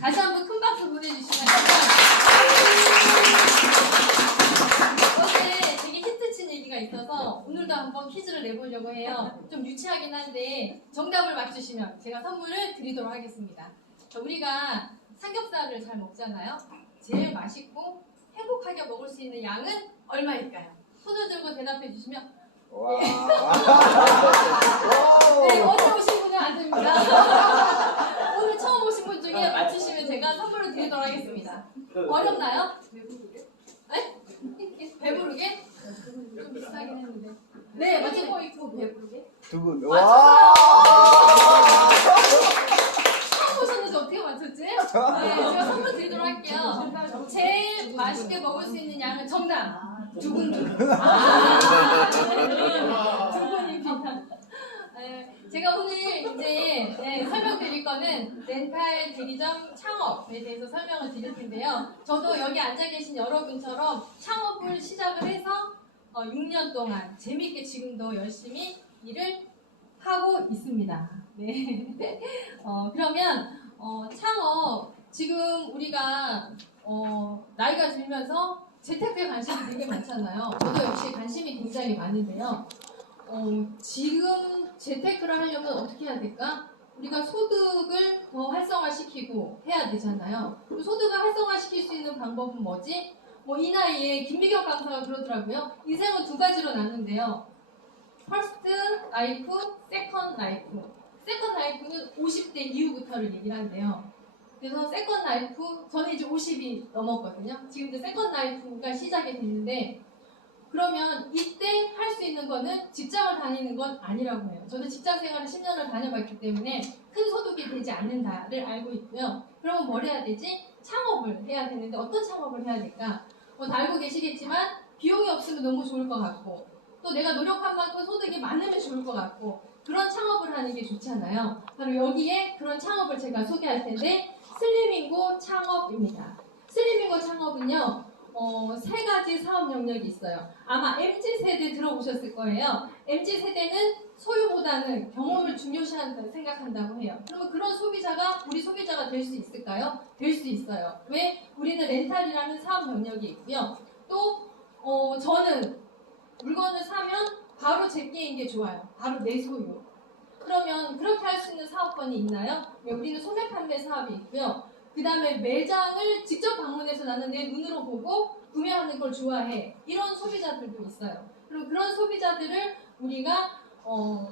다시 한번 큰 박수 보내주시면 감사합니다. 어제 되게 히트친 얘기가 있어서 오늘도 한번 퀴즈를 내보려고 해요. 좀 유치하긴 한데 정답을 맞추시면 제가 선물을 드리도록 하겠습니다. 우리가 삼겹살을 잘 먹잖아요. 제일 맛있고 행복하게 먹을 수 있는 양은 얼마일까요? 손을 들고 대답해 주시면 와. 네, 어제 오신 분은 안 됩니다. 오늘 처음 오신 분 중에 맞추시면 제가 선물을 드리도록 하겠습니다. 어렵나요? 네? 배부르게? 좀 비슷하긴 했는데. 네, 맞추고 있고 배부르게. 두분. 맞췄어요. 와. 처음 오셨는데 어떻게 맞췄지? 네, 제가 선물 드리도록 할게요. 제일 맛있게 먹을 수 있는 양은 정답. 두근두근. 두근입니다. 제가 오늘 이제 설명드릴 거는 렌탈 대리점 창업에 대해서 설명을 드릴 텐데요. 저도 여기 앉아 계신 여러분처럼 창업을 시작을 해서 6년 동안 재미있게 지금도 열심히 일을 하고 있습니다. 네. 그러면 창업 지금 우리가 나이가 들면서 재테크에 관심이 되게 많잖아요. 저도 역시 관심이 굉장히 많은데요. 지금 재테크를 하려면 어떻게 해야 될까? 우리가 소득을 더 활성화시키고 해야 되잖아요. 소득을 활성화시킬 수 있는 방법은 뭐지? 이 나이에 김미경 강사가 그러더라고요. 인생은 두 가지로 나눈대요. 퍼스트 라이프, 세컨 라이프. 세컨 라이프는 50대 이후부터를 얘기를 한대요. 그래서 세컨 라이프, 저는 이제 50이 넘었거든요. 지금 이제 세컨 라이프가 시작이 됐는데, 그러면 이때 할 수 있는 거는 직장을 다니는 건 아니라고 해요. 저도 직장 생활을 10년을 다녀봤기 때문에 큰 소득이 되지 않는다를 알고 있고요. 그러면 뭘 해야 되지? 창업을 해야 되는데 어떤 창업을 해야 될까? 다 알고 계시겠지만 비용이 없으면 너무 좋을 것 같고 또 내가 노력한 만큼 소득이 많으면 좋을 것 같고 그런 창업을 하는 게 좋잖아요. 바로 여기에 그런 창업을 제가 소개할 텐데 슬림인고 창업입니다. 슬림인고 창업은요. 세 가지 사업 영역이 있어요. 아마 MZ세대 들어보셨을 거예요. MZ세대는 소유보다는 경험을 중요시한다고 생각한다고 해요. 그러면 그런 소비자가 우리 소비자가 될 수 있을까요? 될 수 있어요. 왜? 우리는 렌탈이라는 사업 영역이 있고요. 또 저는 물건을 사면 바로 제게인 게 좋아요. 바로 내 소유. 그러면 그렇게 할 수 있는 사업권이 있나요? 네, 우리는 소매 판매 사업이 있고요. 그 다음에 매장을 직접 방문해서 나는 내 눈으로 보고 구매하는 걸 좋아해. 이런 소비자들도 있어요. 그럼 그런 소비자들을 우리가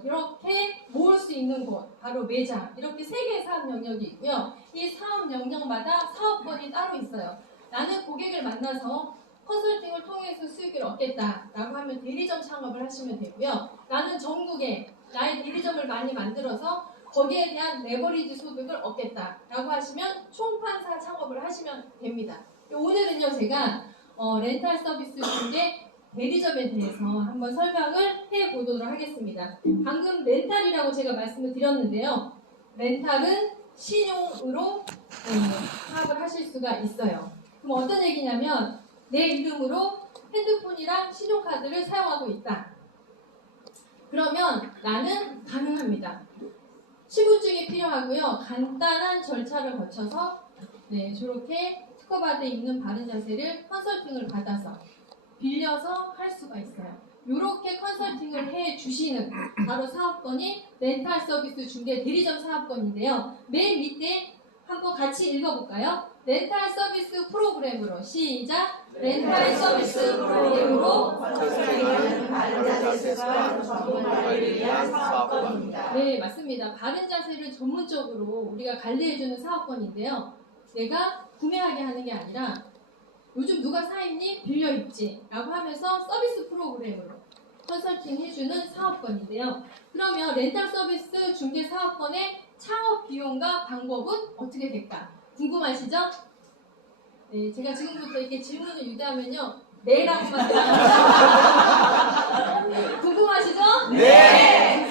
이렇게 모을 수 있는 곳, 바로 매장. 이렇게 세 개의 사업 영역이 있고요. 이 사업 영역마다 사업권이 따로 있어요. 나는 고객을 만나서 컨설팅을 통해서 수익을 얻겠다라고 하면 대리점 창업을 하시면 되고요. 나는 전국에 나의 대리점을 많이 만들어서 거기에 대한 레버리지 소득을 얻겠다라고 하시면 총판사 창업을 하시면 됩니다. 오늘은요 제가 렌탈 서비스 중에 대리점에 대해서 한번 설명을 해보도록 하겠습니다. 방금 렌탈이라고 제가 말씀을 드렸는데요. 렌탈은 신용으로 사업을 하실 수가 있어요. 그럼 어떤 얘기냐면 내 이름으로 핸드폰이랑 신용카드를 사용하고 있다. 그러면 나는 가능합니다. 신분증이 필요하고요. 간단한 절차를 거쳐서 저렇게 특허받아 있는 바른 자세를 컨설팅을 받아서 빌려서 할 수가 있어요. 이렇게 컨설팅을 해주시는 바로 사업권이 렌탈 서비스 중개 대리점 사업권인데요. 맨 밑에 한번 같이 읽어볼까요? 렌탈 서비스 프로그램으로 시작! 렌탈 서비스 프로그램으로 바른 자세를 전문화를 위한 사업권입니다. 네, 맞습니다. 바른 자세를 전문적으로 우리가 관리해주는 사업권인데요. 내가 구매하게 하는 게 아니라 요즘 누가 사 입니? 빌려 입지 라고 하면서 서비스 프로그램으로 컨설팅 해주는 사업권인데요. 그러면 렌탈 서비스 중개 사업권의 창업 비용과 방법은 어떻게 될까? 궁금하시죠? 네, 제가 지금부터 이렇게 질문을 유도하면요. 네라고만 대답하시죠. 궁금하시죠? 네!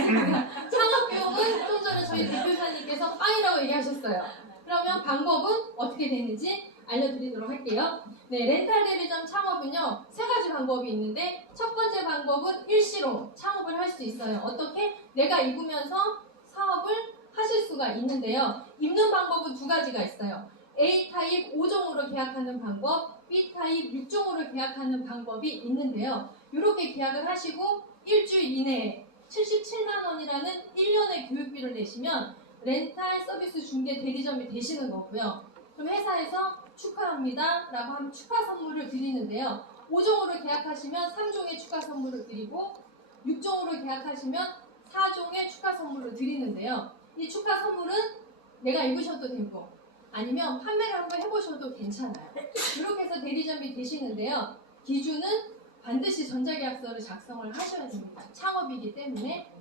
창업 비용은 좀 전에 저희 대표사님께서 빵이라고 얘기하셨어요. 그러면 방법은 어떻게 되는지 알려드리도록 할게요. 네, 렌탈 대리점 창업은요, 세 가지 방법이 있는데 첫 번째 방법은 일시로 창업을 할 수 있어요. 어떻게? 내가 입으면서 사업을 하실 수가 있는데요. 입는 방법은 두 가지가 있어요. A타입 5종으로 계약하는 방법, B타입 6종으로 계약하는 방법이 있는데요. 이렇게 계약을 하시고 일주일 이내에 77만 원이라는 1년의 교육비를 내시면 렌탈 서비스 중개 대리점이 되시는 거고요. 그럼 회사에서 축하합니다 라고 하면 축하 선물을 드리는데요. 5종으로 계약하시면 3종의 축하 선물을 드리고 6종으로 계약하시면 4종의 축하 선물을 드리는데요. 이 축하 선물은 내가 입으셔도 되고 아니면 판매를 한번 해보셔도 괜찮아요. 이렇게 해서 대리점이 되시는데요. 기준은 반드시 전자계약서를 작성을 하셔야 됩니다. 창업이기 때문에.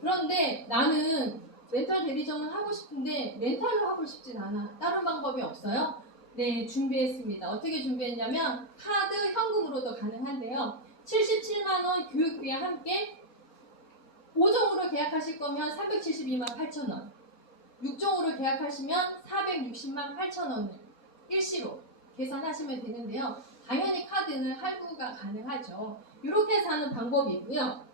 그런데 나는 렌탈 대리점을 하고 싶은데 렌탈로 하고 싶진 않아. 다른 방법이 없어요? 네, 준비했습니다. 어떻게 준비했냐면 카드, 현금으로도 가능한데요. 77만 원 교육비와 함께 5종으로 계약하실 거면 372만 8천 원, 6종으로 계약하시면 460만 8천 원을 일시로 계산하시면 되는데요. 당연히 카드는 할부가 가능하죠. 이렇게 해서 하는 방법이 있고요.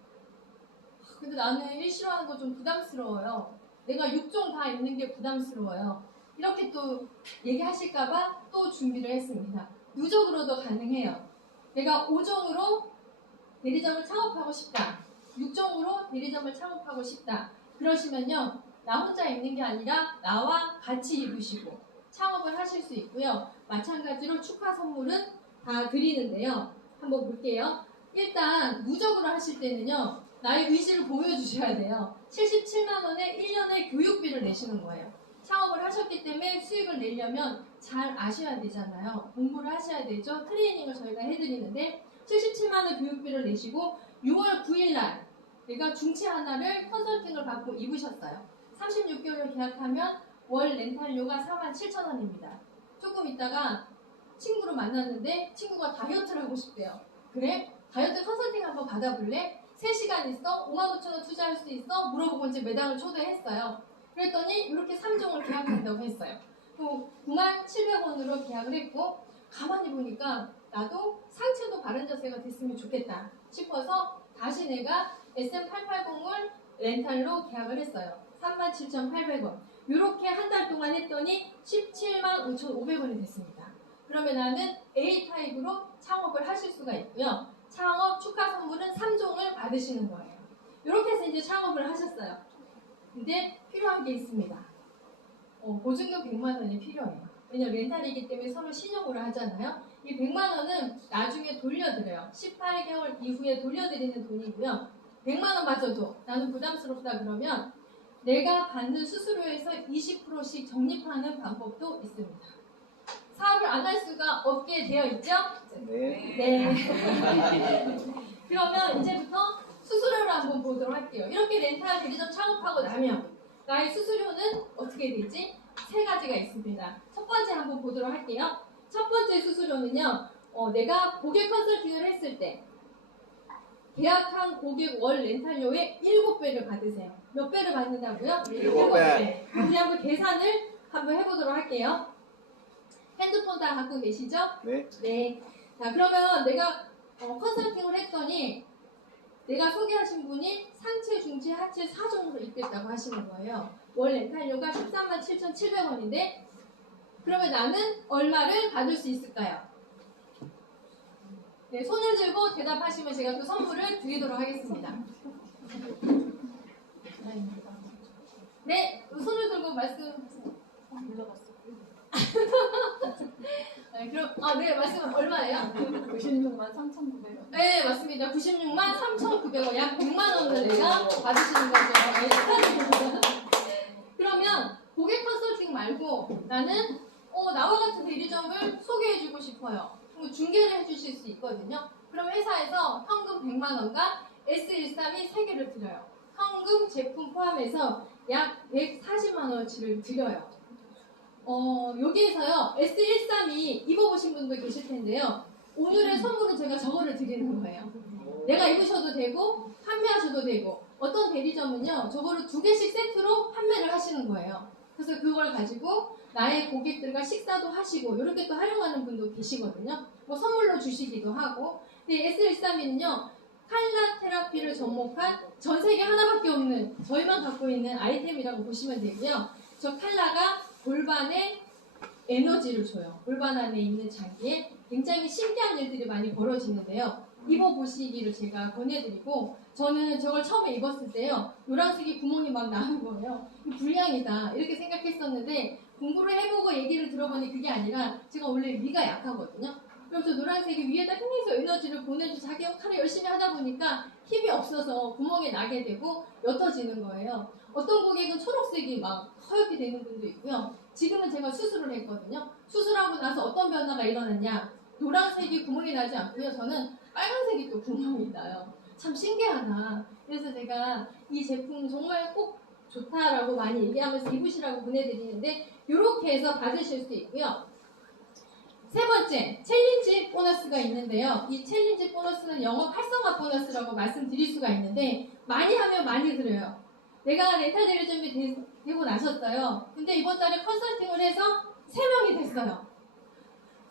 근데 나는 일시로 하는 거 좀 부담스러워요. 내가 6종 다 있는 게 부담스러워요. 이렇게 또 얘기하실까봐 또 준비를 했습니다. 누적으로도 가능해요. 내가 5종으로 대리점을 창업하고 싶다. 6종으로 대리점을 창업하고 싶다. 그러시면요. 나 혼자 있는 게 아니라 나와 같이 입으시고 창업을 하실 수 있고요. 마찬가지로 축하 선물은 다 드리는데요. 한번 볼게요. 일단 누적으로 하실 때는요. 나의 의지를 보여주셔야 돼요. 77만 원에 1년의 교육비를 내시는 거예요. 창업을 하셨기 때문에 수익을 내려면 잘 아셔야 되잖아요. 공부를 하셔야 되죠. 트레이닝을 저희가 해드리는데 77만 원 교육비를 내시고 6월 9일 날 내가 중치 하나를 컨설팅을 받고 입으셨어요. 36개월을 계약하면 월 렌탈료가 47,000원입니다. 조금 있다가 친구를 만났는데 친구가 다이어트를 하고 싶대요. 그래? 다이어트 컨설팅 한번 받아볼래? 3시간 있어? 55,000원 투자할 수 있어? 물어보고 이제 매장을 초대했어요. 그랬더니 이렇게 3종을 계약한다고 했어요. 또 97,000원으로 계약을 했고 가만히 보니까 나도 상체도 바른 자세가 됐으면 좋겠다 싶어서 다시 내가 SM880을 렌탈로 계약을 했어요. 37,800원. 이렇게 한 달 동안 했더니 175,500원이 됐습니다. 그러면 나는 A타입으로 창업을 하실 수가 있고요. 창업 축하 선물은 3종을 받으시는 거예요. 이렇게 해서 이제 창업을 하셨어요. 근데 필요한 게 있습니다. 보증금 100만 원이 필요해요. 왜냐면 렌탈이기 때문에 서로 신용으로 하잖아요. 이 100만 원은 나중에 돌려드려요. 18개월 이후에 돌려드리는 돈이고요. 100만 원 마저도 나는 부담스럽다 그러면 내가 받는 수수료에서 20%씩 적립하는 방법도 있습니다. 사업을 안 할 수가 없게 되어 있죠? 네. 그러면 이제부터 수수료를 한번 보도록 할게요. 이렇게 렌탈 대리점 창업하고 나면 나의 수수료는 어떻게 되지? 3가지가 있습니다. 첫 번째 한번 보도록 할게요. 첫 번째 수수료는요. 내가 고객 컨설팅을 했을 때 계약한 고객 월 렌탈료의 7배를 받으세요. 몇 배를 받는다고요? 7배. 우리 한번 계산을 한번 해보도록 할게요. 핸드폰 다 갖고 계시죠? 네. 네. 자, 그러면 내가 컨설팅을 했더니 내가 소개하신 분이 상체, 중체, 하체 4종으로 입겠다고 하시는 거예요. 월 렌탈료가 137,700원인데 그러면 나는 얼마를 받을 수 있을까요? 네, 손을 들고 대답하시면 제가 그 선물을 드리도록 하겠습니다. 네, 손을 들고 말씀. 네, 그럼 네, 말씀은 얼마예요? 96만 3,900원. 네, 맞습니다. 96만 3,900원, 약 100만 원을 내가 받으시는 거죠. 그러면 고객 컨설팅 말고 나는 나와 같은 대리점을 소개해주고 싶어요. 중개를 해주실 수 있거든요. 그럼 회사에서 현금 100만 원과 S132 3개를 드려요. 현금 제품 포함해서 약 140만 원어치를 드려요. 여기에서요 S132 입어보신 분도 계실 텐데요. 오늘의 선물은 제가 저거를 드리는 거예요. 내가 입으셔도 되고 판매하셔도 되고 어떤 대리점은요 저거를 2개씩 세트로 판매를 하시는 거예요. 그래서 그걸 가지고 나의 고객들과 식사도 하시고 이렇게 또 활용하는 분도 계시거든요. 뭐 선물로 주시기도 하고. 근데 S132는요 칼라 테라피를 접목한 전 세계 하나밖에 없는 저희만 갖고 있는 아이템이라고 보시면 되고요. 저 칼라가 골반에 에너지를 줘요. 골반 안에 있는 장기에 굉장히 신기한 일들이 많이 벌어지는데요. 입어보시기를 제가 권해드리고, 저는 저걸 처음에 입었을 때요, 노란색이 구멍이 막 나는 거예요. 불량이다 이렇게 생각했었는데, 공부를 해보고 얘기를 들어보니 그게 아니라 제가 원래 위가 약하거든요. 그래서 노란색이 위에다 힘내서 에너지를 보내주고 자기 역할을 열심히 하다 보니까 힘이 없어서 구멍이 나게 되고 옅어지는 거예요. 어떤 고객은 초록색이 막 허옇게 되는 분도 있고요. 지금은 제가 수술을 했거든요. 수술하고 나서 어떤 변화가 일어났냐, 노란색이 구멍이 나지 않고요. 저는 빨간색이 또 구멍이 나요. 참 신기하다. 그래서 제가 이 제품 정말 꼭 좋다라고 많이 얘기하면서 입으시라고 보내드리는데, 이렇게 해서 받으실 수 있고요. 세 번째, 챌린지 보너스가 있는데요. 이 챌린지 보너스는 영업 활성화 보너스라고 말씀드릴 수가 있는데, 많이 하면 많이 들어요. 내가 렌탈 대리점이 되고 나셨어요. 근데 이번 달에 컨설팅을 해서 3명이 됐어요.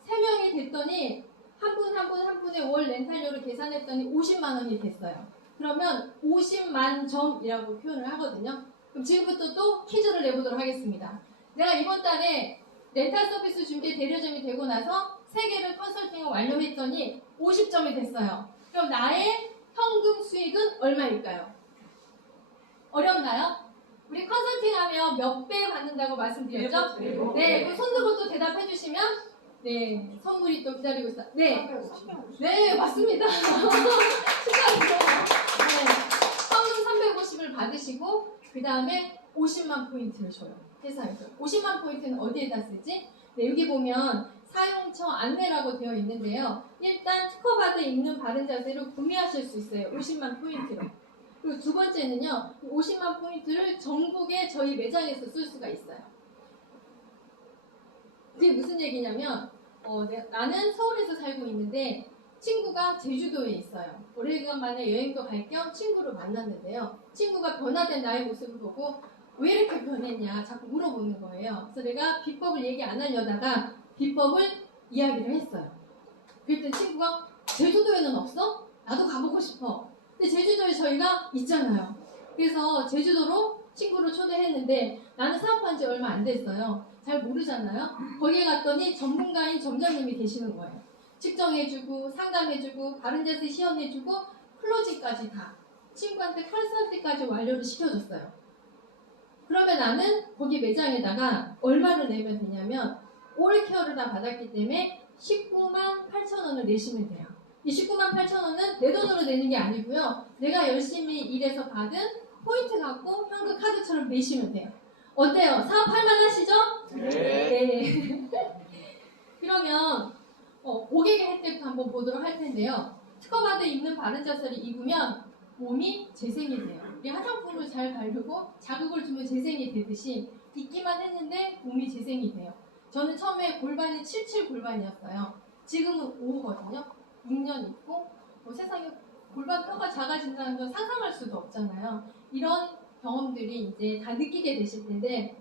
3명이 됐더니 한 분의 월 렌탈료를 계산했더니 50만 원이 됐어요. 그러면 50만 점이라고 표현을 하거든요. 그럼 지금부터 또 퀴즈를 내보도록 하겠습니다. 내가 이번 달에 렌탈 서비스 중개 대리점이 되고 나서 3개를 컨설팅을 완료했더니 50점이 됐어요. 그럼 나의 현금 수익은 얼마일까요? 어렵나요? 우리 컨설팅하면 몇 배 받는다고 말씀드렸죠? 네, 그럼 손들고 또 대답해 주시면 네, 선물이 또 기다리고 있어요. 네, 네, 맞습니다. 축하드려요. 네, 현금 350을 받으시고 그 다음에 50만 포인트를 줘요. 회사에서. 50만 포인트는 어디에다 쓰지? 네, 여기 보면 사용처 안내라고 되어 있는데요. 일단 특허받아 입는 바른 자세로 구매하실 수 있어요. 50만 포인트로. 그리고 두 번째는요, 50만 포인트를 전국의 저희 매장에서 쓸 수가 있어요. 그게 무슨 얘기냐면, 나는 서울에서 살고 있는데 친구가 제주도에 있어요. 오래간 만에 여행도 갈 겸 친구를 만났는데요. 친구가 변화된 나의 모습을 보고 왜 이렇게 변했냐 자꾸 물어보는 거예요. 그래서 내가 비법을 얘기 안 하려다가 비법을 이야기를 했어요. 그랬더니 친구가 제주도에는 없어? 나도 가보고 싶어. 근데 제주도에 저희가 있잖아요. 그래서 제주도로 친구를 초대했는데 나는 사업한 지 얼마 안 됐어요. 잘 모르잖아요. 거기에 갔더니 전문가인 점장님이 계시는 거예요. 측정해주고 상담해주고 바른 자세 시연해주고 클로징까지 다 친구한테 컨설팅까지 완료를 시켜줬어요. 그러면 나는 거기 매장에다가 얼마를 내면 되냐면 오일케어를 다 받았기 때문에 19만 8천 원을 내시면 돼요. 이 19만 8천 원은 내 돈으로 내는 게 아니고요. 내가 열심히 일해서 받은 포인트 갖고 현금 카드처럼 내시면 돼요. 어때요? 사업할 만하시죠? 네. 그러면 고객의 혜택도 한번 보도록 할 텐데요. 특허받아 입는 바른 자세를 입으면 몸이 재생이 돼요. 우리 화장품을 잘 바르고 자극을 주면 재생이 되듯이 입기만 했는데 몸이 재생이 돼요. 저는 처음에 골반이 77 골반이었어요. 지금은 5거든요. 6년 있고 세상에 골반 뼈가 작아진다는 건 상상할 수도 없잖아요. 이런 경험들이 이제 다 느끼게 되실 텐데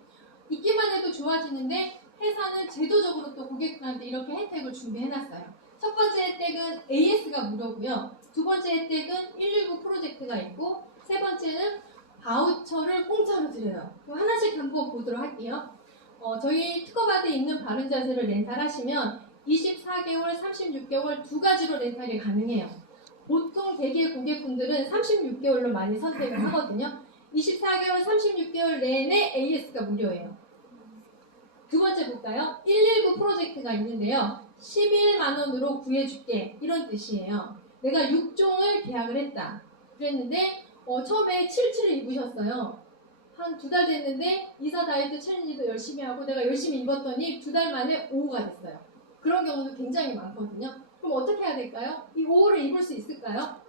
입기만 해도 좋아지는데 회사는 제도적으로 또 고객들한테 이렇게 혜택을 준비해놨어요. 첫 번째 혜택은 AS가 무료고요. 두 번째 혜택은 119 프로젝트가 있고 세 번째는 바우처를 공짜로 드려요. 그럼 하나씩 한번 보도록 할게요. 저희 특허받아 입는 바른 자세를 렌탈하시면 24개월, 36개월 두 가지로 렌탈이 가능해요. 보통 대개 고객분들은 36개월로 많이 선택을 하거든요. 24개월, 36개월 내내 AS가 무료예요. 두 번째 볼까요? 119 프로젝트가 있는데요. 11만 원으로 구해줄게 이런 뜻이에요. 내가 6종을 계약을 했다. 그랬는데 처음에 77을 입으셨어요. 한 2달 됐는데 이사 다이어트 챌린지도 열심히 하고 내가 열심히 입었더니 2달 만에 5호가 됐어요. 그런 경우도 굉장히 많거든요. 그럼 어떻게 해야 될까요? 이 5호를 입을 수 있을까요?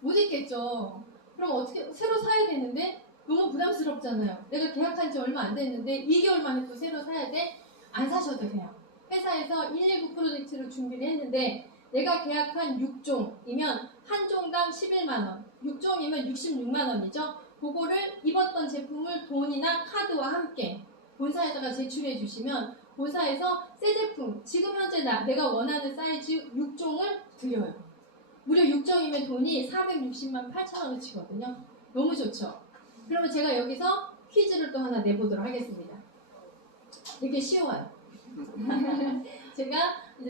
못 입겠죠. 그럼 어떻게 새로 사야 되는데 너무 부담스럽잖아요. 내가 계약한 지 얼마 안 됐는데 2개월 만에 또 새로 사야 돼? 안 사셔도 돼요. 회사에서 119 프로젝트를 준비를 했는데 내가 계약한 6종이면 한 종당 11만원, 6종이면 66만 원이죠. 그거를 입었던 제품을 돈이나 카드와 함께 본사에다가 제출해 주시면 본사에서 새 제품, 지금 현재 내가 원하는 사이즈 6종을 드려요. 무려 6종이면 돈이 460만 8천 원어치거든요. 너무 좋죠? 그러면 제가 여기서 퀴즈를 또 하나 내보도록 하겠습니다. 되게 쉬워요.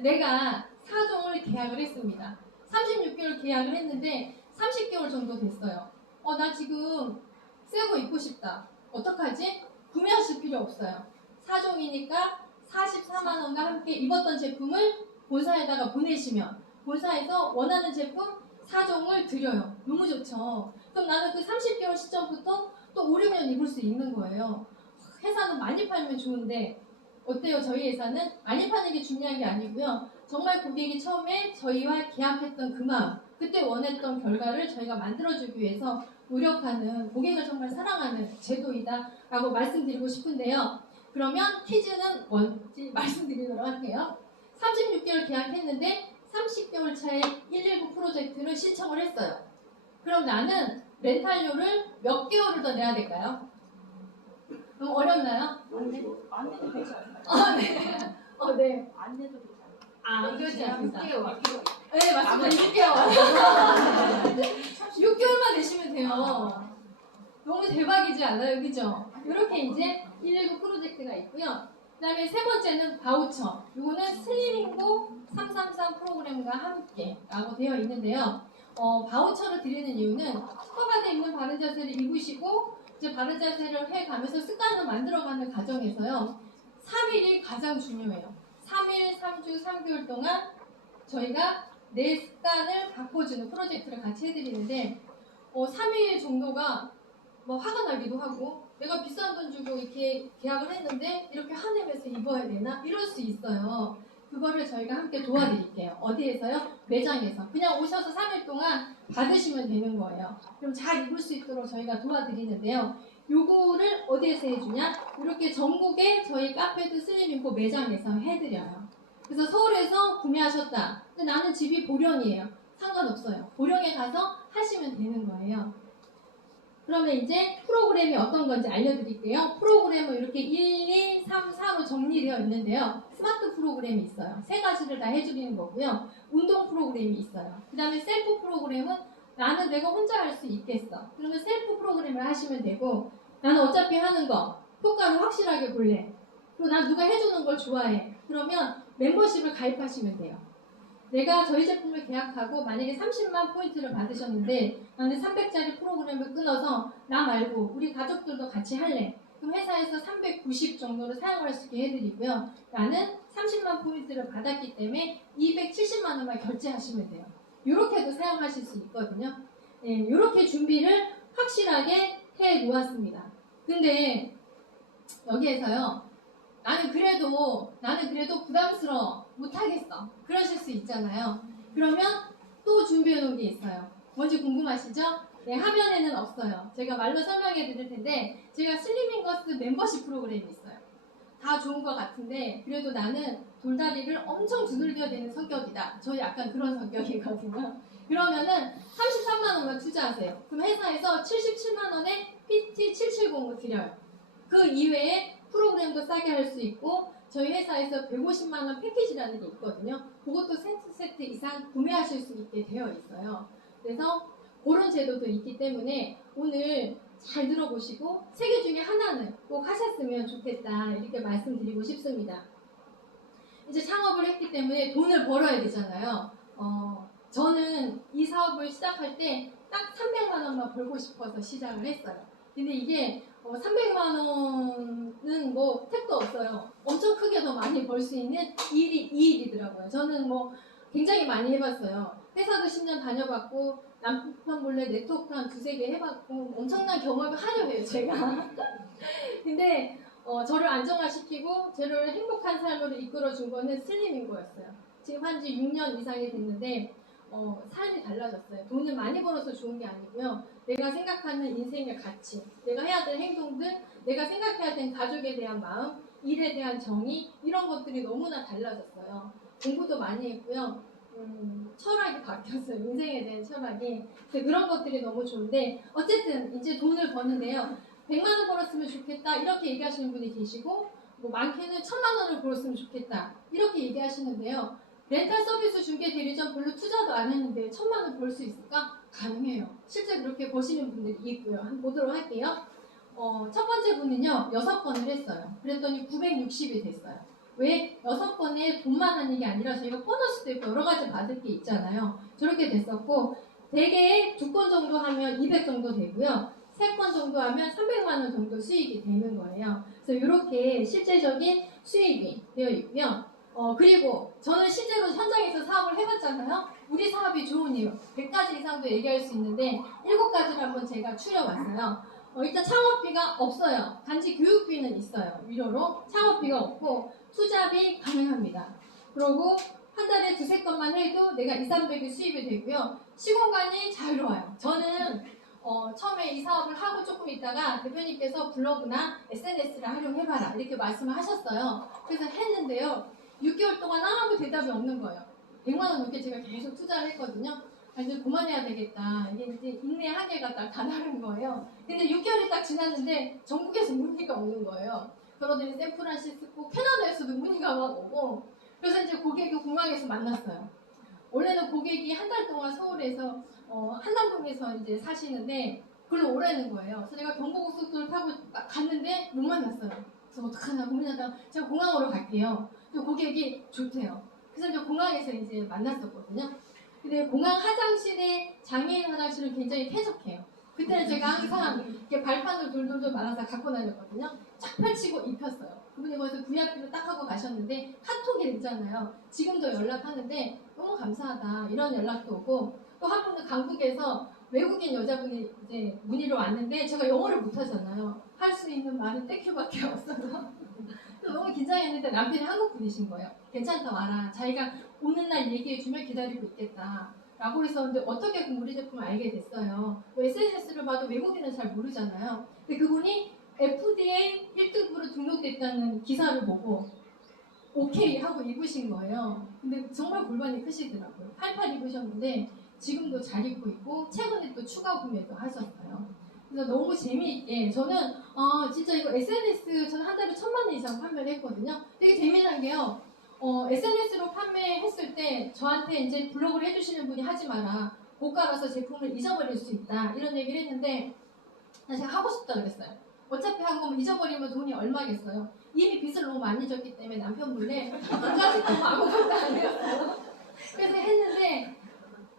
내가 4종을 계약을 했습니다. 36개월 계약을 했는데 30개월 정도 됐어요. 나 지금 새 거 입고 싶다. 어떡하지? 구매하실 필요 없어요. 4종이니까 44만 원과 함께 입었던 제품을 본사에다가 보내시면 본사에서 원하는 제품 4종을 드려요. 너무 좋죠. 그럼 나는 그 30개월 시점부터 또 5, 6년 입을 수 있는 거예요. 회사는 많이 팔면 좋은데 어때요? 저희 회사는 많이 파는 게 중요한 게 아니고요. 정말 고객이 처음에 저희와 계약했던 그 마음, 그때 원했던 결과를 저희가 만들어주기 위해서 노력하는, 고객을 정말 사랑하는 제도이다 라고 말씀드리고 싶은데요. 그러면 퀴즈는 뭔지 말씀드리도록 할게요. 36개월 계약했는데 30개월 차에 119 프로젝트를 신청을 했어요. 그럼 나는 렌탈료를 몇 개월을 더 내야 될까요? 너무 어렵나요? 안 내도 되지 않나요? 네. 네. 안 내도 되지 않나요? 그렇지 않습니다. 6개월. 네, 맞습니다. 6개월. 6개월만 내시면 돼요. 너무 대박이지 않아요? 그죠? 이렇게 이제 119 프로젝트가 있고요. 그 다음에 세 번째는 바우처. 이거는 슬리밍고 333 프로그램과 함께 라고 되어 있는데요. 바우처를 드리는 이유는 특허받아 입는 바른 자세를 입으시고 이제 바른 자세를 해가면서 습관을 만들어가는 과정에서요. 3일이 가장 중요해요. 3일, 3주, 3개월 동안 저희가 내 습관을 바꿔주는 프로젝트를 같이 해드리는데 3일 정도가 뭐 화가 나기도 하고 내가 비싼 돈 주고 이렇게 계약을 했는데 이렇게 화내면서 입어야 되나? 이럴 수 있어요. 그거를 저희가 함께 도와드릴게요. 어디에서요? 매장에서. 그냥 오셔서 3일 동안 받으시면 되는 거예요. 그럼 잘 입을 수 있도록 저희가 도와드리는데요. 요거를 어디에서 해주냐? 이렇게 전국에 저희 카페도 슬림인고 매장에서 해드려요. 그래서 서울에서 구매하셨다. 근데 나는 집이 보령이에요. 상관없어요. 보령에 가서 하시면 되는 거예요. 그러면 이제 프로그램이 어떤 건지 알려드릴게요. 프로그램은 이렇게 1, 2, 3, 4로 정리되어 있는데요. 스마트 프로그램이 있어요. 세 가지를 다 해주리는 거고요. 운동 프로그램이 있어요. 그 다음에 셀프 프로그램은 나는 내가 혼자 할 수 있겠어. 그러면 셀프 프로그램을 하시면 되고 나는 어차피 하는 거 효과를 확실하게 볼래. 그리고 난 누가 해주는 걸 좋아해. 그러면 멤버십을 가입하시면 돼요. 내가 저희 제품을 계약하고 만약에 30만 포인트를 받으셨는데 나는 300짜리 프로그램을 끊어서 나 말고 우리 가족들도 같이 할래. 그럼 회사에서 390 정도를 사용할 수 있게 해드리고요. 나는 30만 포인트를 받았기 때문에 270만 원만 결제하시면 돼요. 이렇게도 사용하실 수 있거든요. 네, 이렇게 준비를 확실하게 해 놓았습니다. 근데 여기에서요. 나는 그래도 부담스러워. 못하겠어. 그러실 수 있잖아요. 그러면 또 준비해 놓은 게 있어요. 뭔지 궁금하시죠? 네, 화면에는 없어요. 제가 말로 설명해 드릴 텐데, 제가 슬리밍거스 멤버십 프로그램이 있어요. 다 좋은 것 같은데, 그래도 나는 돌다리를 엄청 두들겨야 되는 성격이다. 저 약간 그런 성격이거든요. 그러면은 33만 원만 투자하세요. 그럼 회사에서 77만 원에 PT770을 드려요. 그 이외에 프로그램도 싸게 할 수 있고 저희 회사에서 150만 원 패키지라는 게 있거든요. 그것도 세트 이상 구매하실 수 있게 되어 있어요. 그래서 그런 제도도 있기 때문에 오늘 잘 들어보시고 세 개 중에 하나는 꼭 하셨으면 좋겠다 이렇게 말씀드리고 싶습니다. 이제 창업을 했기 때문에 돈을 벌어야 되잖아요. 저는 이 사업을 시작할 때 딱 300만 원만 벌고 싶어서 시작을 했어요. 근데 이게 300만 원은 뭐 택도 없어요. 엄청 크게 더 많이 벌 수 있는 이 일이더라고요. 저는 뭐 굉장히 많이 해봤어요. 회사도 10년 다녀봤고 남편 몰래 네트워크 한 2-3개 해봤고 엄청난 경험을 하려해요 제가. 근데 저를 안정화시키고 저를 행복한 삶으로 이끌어준 거는 슬림인 거였어요. 지금 한지 6년 이상이 됐는데 삶이 달라졌어요. 돈을 많이 벌어서 좋은 게 아니고요. 내가 생각하는 인생의 가치, 내가 해야 될 행동들, 내가 생각해야 될 가족에 대한 마음, 일에 대한 정의 이런 것들이 너무나 달라졌어요. 공부도 많이 했고요. 철학이 바뀌었어요. 인생에 대한 철학이. 그런 것들이 너무 좋은데 어쨌든 이제 돈을 버는데요. 100만 원 벌었으면 좋겠다 이렇게 얘기하시는 분이 계시고 뭐 많게는 1000만 원을 벌었으면 좋겠다 이렇게 얘기하시는데요. 렌탈 서비스 중개 대리점 별로 투자도 안 했는데 1000만 원 벌 수 있을까? 가능해요. 실제 그렇게 버시는 분들이 있고요. 한번 보도록 할게요. 첫 번째 분은요, 6번을 했어요. 그랬더니 960이 됐어요. 왜? 6번에 돈만 하는 게 아니라 저희가 보너스도 있고 여러 가지 받을 게 있잖아요. 저렇게 됐었고, 대개 2건 정도 하면 200 정도 되고요. 3건 정도 하면 300만 원 정도 수익이 되는 거예요. 그래서 이렇게 실제적인 수익이 되어 있고요. 그리고 저는 실제로 현장에서 사업을 해봤잖아요. 우리 사업이 좋은 이유 100가지 이상도 얘기할 수 있는데 7가지를 한번 제가 추려봤어요. 일단 창업비가 없어요. 단지 교육비는 있어요. 위로로 창업비가 없고 투자비 가능합니다. 그리고 한 달에 2-3건만 해도 내가 200-300이 수입이 되고요. 시공간이 자유로워요. 저는 처음에 이 사업을 하고 조금 있다가 대표님께서 블로그나 SNS를 활용해봐라 이렇게 말씀을 하셨어요. 그래서 했는데요. 6개월 동안 아무 대답이 없는 거예요. 100만 원 넘게 제가 계속 투자를 했거든요. 이제 그만해야 되겠다. 이게 이제 인내 한계가 딱 다다른 거예요. 근데 6개월이 딱 지났는데 전국에서 문의가 오는 거예요. 그러더니 샌프란시스코, 캐나다에서도 문의가 막 오고 그래서 이제 고객이 공항에서 만났어요. 원래는 고객이 한 달 동안 서울에서 한남동에서 이제 사시는데 글로 오라는 거예요. 그래서 내가 경부고속도로 타고 딱 갔는데 못 만났어요. 그래서 어떡하나 고민하다가 제가 공항으로 갈게요. 그 고객이 좋대요. 그래서 이제 공항에서 이제 만났었거든요. 근데 공항 화장실에 장애인 화장실은 굉장히 쾌적해요. 그때는 제가 항상 이렇게 발판을 돌돌돌 말아서 갖고 다녔거든요. 쫙 펼치고 입혔어요. 그분이 거기서 VIP로 딱 하고 가셨는데 카톡이 있잖아요. 지금도 연락하는데 너무 감사하다 이런 연락도 오고 또 한 분은 강북에서 외국인 여자분이 이제 문의로 왔는데 제가 영어를 못하잖아요. 할 수 있는 말은 땡큐밖에 없어서 너무 긴장했는데 남편이 한국 분이신 거예요. 괜찮다 와라. 자기가 오는 날 얘기해주면 기다리고 있겠다. 라고 했었는데 어떻게 그 우리 제품을 알게 됐어요. SNS를 봐도 외국인은 잘 모르잖아요. 근데 그분이 FDA 1등급으로 등록됐다는 기사를 보고 오케이 하고 입으신 거예요. 근데 정말 골반이 크시더라고요. 88 입으셨는데 지금도 잘 입고 있고 최근에 또 추가 구매도 하셨어요. 그래서 너무 재미있게 저는 진짜 이거 SNS 저는 한 달에 1000만 원 이상 판매를 했거든요. 되게 재미난 게요. SNS로 판매했을 때 저한테 이제 블로그를 해주시는 분이 하지 마라. 고가라서 제품을 잊어버릴 수 있다. 이런 얘기를 했는데 제가 하고 싶다 그랬어요. 어차피 한 거면 잊어버리면 돈이 얼마겠어요. 이미 빚을 너무 많이 졌기 때문에 남편 몰래 끝까지 너무 아무것도 안 해요. 그래서 했는데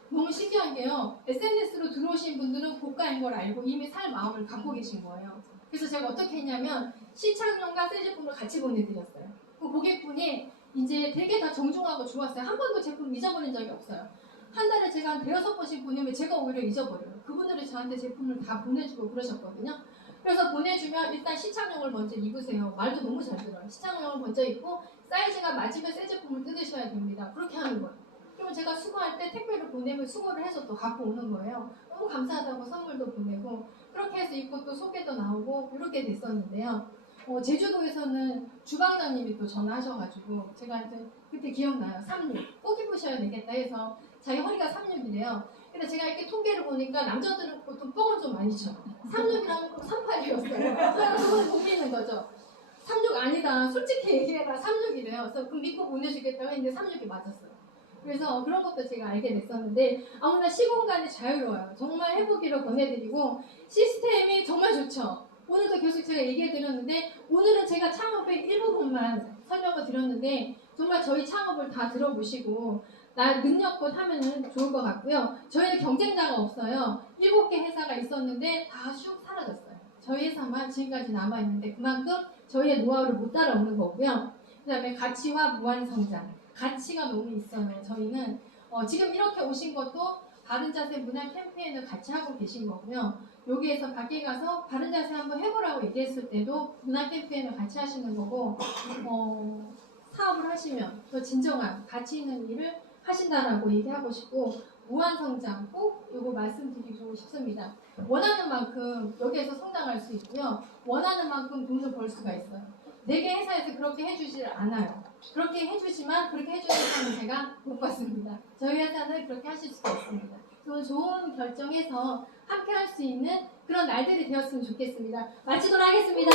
너무 신기한 게요. SNS로 들어오신 분들은 고가인 걸 알고 이미 살 마음을 갖고 계신 거예요. 그래서 제가 어떻게 했냐면 시착용과 새 제품을 같이 보내드렸어요. 그 고객분이 이제 되게 다 정중하고 좋았어요. 한 번도 제품 잊어버린 적이 없어요. 한 달에 제가 한 5-6번씩 보내면 제가 오히려 잊어버려요. 그분들이 저한테 제품을 다 보내주고 그러셨거든요. 그래서 보내주면 일단 시착용을 먼저 입으세요. 말도 너무 잘 들어요. 시착용을 먼저 입고 사이즈가 맞으면 새 제품을 뜯으셔야 됩니다. 그렇게 하는 거예요. 그러면 제가 수거할 때 택배를 보내면 수거를 해서 또 갖고 오는 거예요. 너무 감사하다고 선물도 보내고 그렇게 해서 입고 또 소개도 나오고 이렇게 됐었는데요. 제주도에서는 주방장님이 또 전화하셔가지고 제가 이제 그때 기억나요. 36 꼭 입으셔야 되겠다 해서 자기 허리가 36이래요. 근데 제가 이렇게 통계를 보니까 남자들은 보통 뻥을 좀 많이 쳐요. 36이라는 건 38이었어요. 그래서 그걸 고민는 거죠. 36 아니다. 솔직히 얘기해라. 36이래요. 그래서 그럼 믿고 보내주겠다고 했는데 36이 맞았어요. 그래서 그런 것도 제가 알게 됐었는데 아무나 시공간이 자유로워요. 정말 해보기로 권해드리고 시스템이 정말 좋죠. 오늘도 계속 제가 얘기해드렸는데 오늘은 제가 창업의 일부분만 설명을 드렸는데 정말 저희 창업을 다 들어보시고 나 능력껏 하면은 좋을 것 같고요. 저희는 경쟁자가 없어요. 7개 회사가 있었는데 다 슉 사라졌어요. 저희 회사만 지금까지 남아있는데 그만큼 저희의 노하우를 못 따라오는 거고요. 그 다음에 가치와 무한성장. 가치가 너무 있어요. 저희는 지금 이렇게 오신 것도 바른자세 문화 캠페인을 같이 하고 계신 거고요. 여기에서 밖에 가서 바른자세 한번 해보라고 얘기했을 때도 문화 캠페인을 같이 하시는 거고 사업을 하시면 더 진정한 가치 있는 일을 하신다라고 얘기하고 싶고 무한성장 꼭 이거 말씀드리고 싶습니다. 원하는 만큼 여기에서 성장할 수 있고요. 원하는 만큼 돈을 벌 수가 있어요. 4개 회사에서 그렇게 해주질 않아요. 그렇게 해주지만 그렇게 해주는 사람은 제가 못 봤습니다. 저희 회사는 그렇게 하실 수가 있습니다. 그래서 좋은 결정해서 함께 할 수 있는 그런 날들이 되었으면 좋겠습니다. 마치도록 하겠습니다.